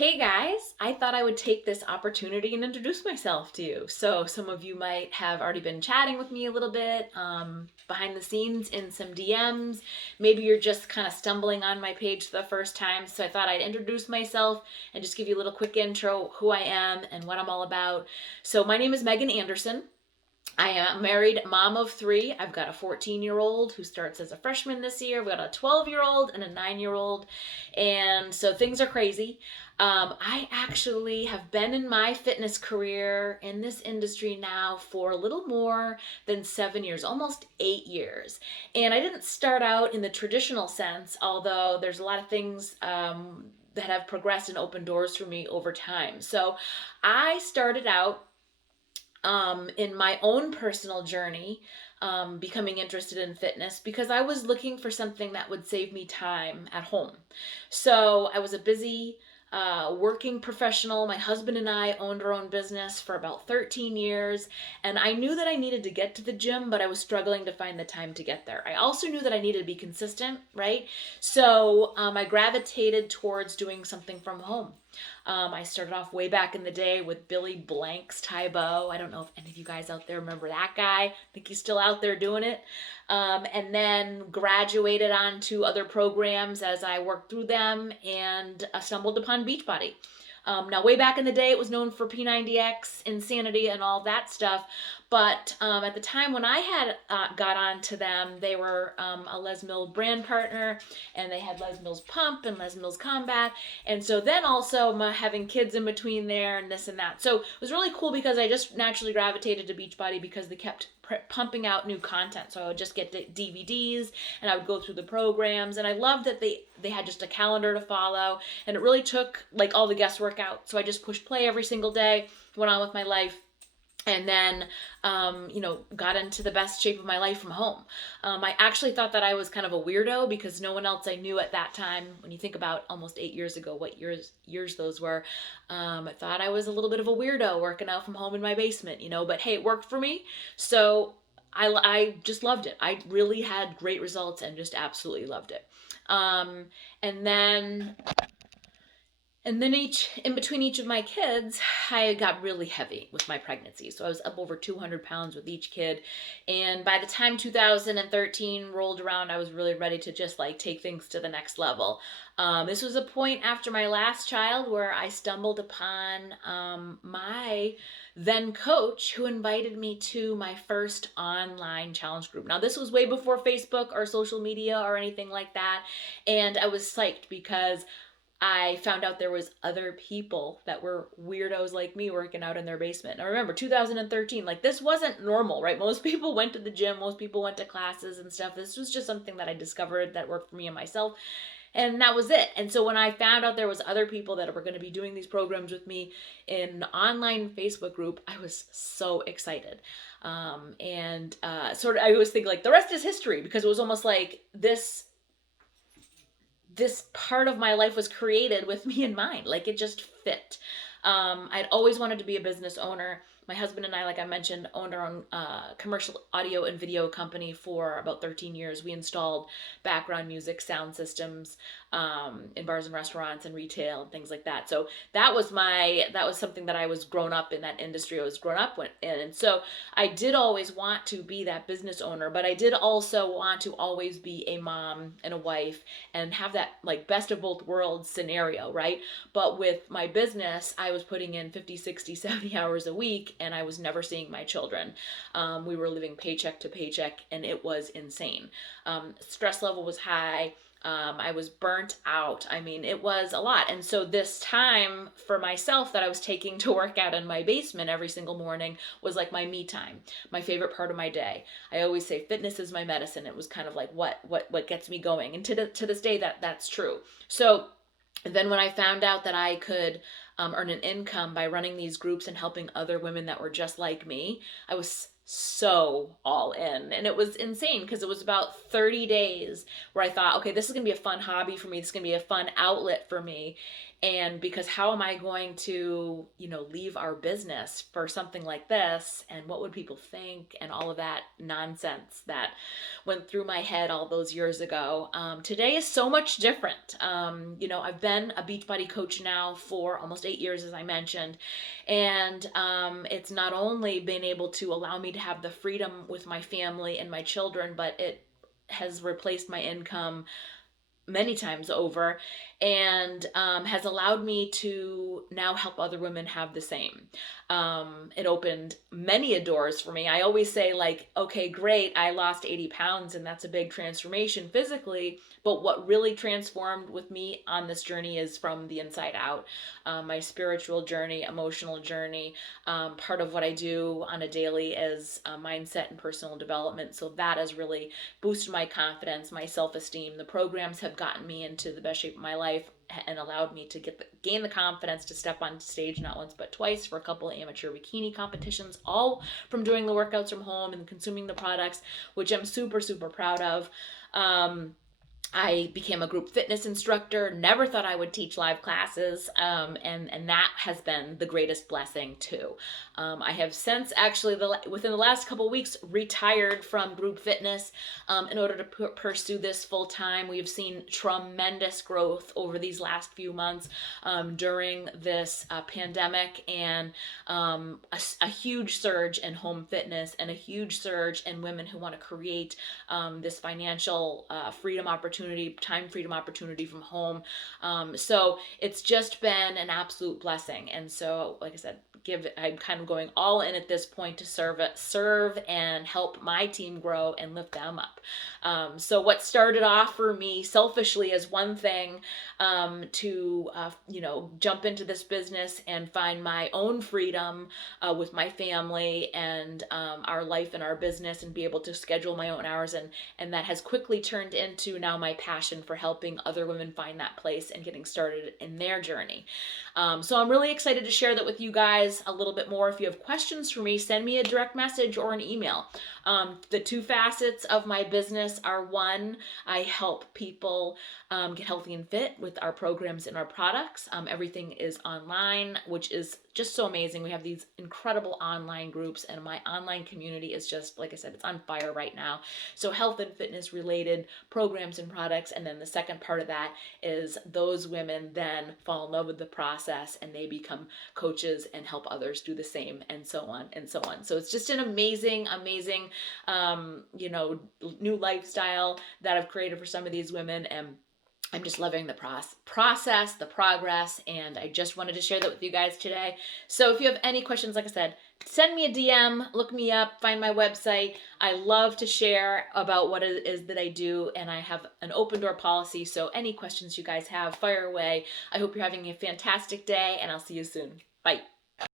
Hey guys, I thought I would take this opportunity and introduce myself to you. So, some of you might have already been chatting with me a little bit behind the scenes in some DMs. Maybe you're just kind of stumbling on my page for the first time. So, I thought I'd introduce myself and just give you a little quick intro who I am and what I'm all about. So, my name is Megan Anderson. I am a married mom of three. I've got a 14-year-old who starts as a freshman this year. We've got a 12-year-old and a 9-year-old. And so things are crazy. I actually have been in my fitness career in this industry now for a little more than 7 years, almost 8 years. And I didn't start out in the traditional sense, although there's a lot of things that have progressed and opened doors for me over time. So I started out in my own personal journey, becoming interested in fitness because I was looking for something that would save me time at home. So I was a busy working professional. My husband and I owned our own business for about 13 years, and I knew that I needed to get to the gym, but I was struggling to find the time to get there. I also knew that I needed to be consistent, right? So I gravitated towards doing something from home. I started off way back in the day with Billy Blank's Tybo. I don't know if any of you guys out there remember that guy. I think he's still out there doing it. And then graduated on to other programs as I worked through them and stumbled upon Beachbody. Now, way back in the day, it was known for P90X, Insanity, and all that stuff. But at the time when I had got onto them, they were a Les Mills brand partner, and they had Les Mills Pump and Les Mills Combat. And so then also having kids in between there and this and that. So it was really cool because I just naturally gravitated to Beachbody because they kept pumping out new content. So I would just get the DVDs and I would go through the programs, and I loved that they had just a calendar to follow, and it really took like all the guesswork out. So I just pushed play every single day, went on with my life, and then got into the best shape of my life from home. I actually thought that I was kind of a weirdo because no one else I knew at that time, when you think about almost 8 years ago, what years those were, I thought I was a little bit of a weirdo working out from home in my basement, but hey, it worked for me. So I just loved it. I really had great results and just absolutely loved it. And then in between each of my kids, I got really heavy with my pregnancy. So I was up over 200 pounds with each kid. And by the time 2013 rolled around, I was really ready to just like take things to the next level. This was a point after my last child where I stumbled upon my then coach, who invited me to my first online challenge group. Now, this was way before Facebook or social media or anything like that. And I was psyched because I found out there was other people that were weirdos like me working out in their basement. Now remember, 2013, like this wasn't normal, right? Most people went to the gym, most people went to classes and stuff. This was just something that I discovered that worked for me and myself. And that was it. And so when I found out there was other people that were going to be doing these programs with me in an online Facebook group, I was so excited. Sort of, I always think like the rest is history, because it was almost like this part of my life was created with me in mind. Like it just fit. I'd always wanted to be a business owner. My husband and I, like I mentioned, owned our own commercial audio and video company for about 13 years. We installed background music, sound systems in bars and restaurants and retail and things like that. So that was something that I was grown up in, that industry I was grown up in. And so I did always want to be that business owner, but I did also want to always be a mom and a wife and have that like best of both worlds scenario, right? But with my business, I was putting in 50, 60, 70 hours a week, and I was never seeing my children. We were living paycheck to paycheck, and it was insane. Stress level was high. I was burnt out. I mean, it was a lot. And so this time for myself that I was taking to work out in my basement every single morning was like my me time, my favorite part of my day. I always say fitness is my medicine. It was kind of like what gets me going. And to this day, that's true. So then when I found out that I could earn an income by running these groups and helping other women that were just like me, I was so all in. And it was insane because it was about 30 days where I thought, okay, this is going to be a fun hobby for me. This is going to be a fun outlet for me. And because how am I going to, leave our business for something like this? And what would people think? And all of that nonsense that went through my head all those years ago. Today is so much different. I've been a Beachbody coach now for almost 8 years, as I mentioned. And it's not only been able to allow me to have the freedom with my family and my children, but it has replaced my income many times over, and has allowed me to now help other women have the same. It opened many doors for me. I always say, like, okay, great, I lost 80 pounds and that's a big transformation physically, but what really transformed with me on this journey is from the inside out. My spiritual journey, emotional journey, part of what I do on a daily is mindset and personal development. So that has really boosted my confidence, my self-esteem. The programs have gotten me into the best shape of my life and allowed me to gain the confidence to step on stage not once but twice for a couple of amateur bikini competitions, all from doing the workouts from home and consuming the products, which I'm super, super proud of. I became a group fitness instructor, never thought I would teach live classes, and that has been the greatest blessing too. I have since actually, within the last couple of weeks, retired from group fitness in order to pursue this full time. We've seen tremendous growth over these last few months during this pandemic, and a huge surge in home fitness and a huge surge in women who want to create this financial freedom opportunity, time freedom opportunity from home. So it's just been an absolute blessing. And so, like I said, I'm kind of going all in at this point to serve and help my team grow and lift them up. So what started off for me selfishly as one thing to jump into this business and find my own freedom with my family and our life and our business, and be able to schedule my own hours, and that has quickly turned into now my passion for helping other women find that place and getting started in their journey. So I'm really excited to share that with you guys a little bit more. If you have questions for me, send me a direct message or an email. The two facets of my business are: one, I help people get healthy and fit with our programs and our products. Everything is online, which is just so amazing. We have these incredible online groups, and my online community is just, like I said, it's on fire right now. So health and fitness related programs and products. And then the second part of that is those women then fall in love with the process and they become coaches and help others do the same, and so on and so on. So it's just an amazing, amazing, new lifestyle that I've created for some of these women. And I'm just loving the process, the progress, and I just wanted to share that with you guys today. So if you have any questions, like I said, send me a DM, look me up, find my website. I love to share about what it is that I do, and I have an open door policy. So any questions you guys have, fire away. I hope you're having a fantastic day, and I'll see you soon. Bye.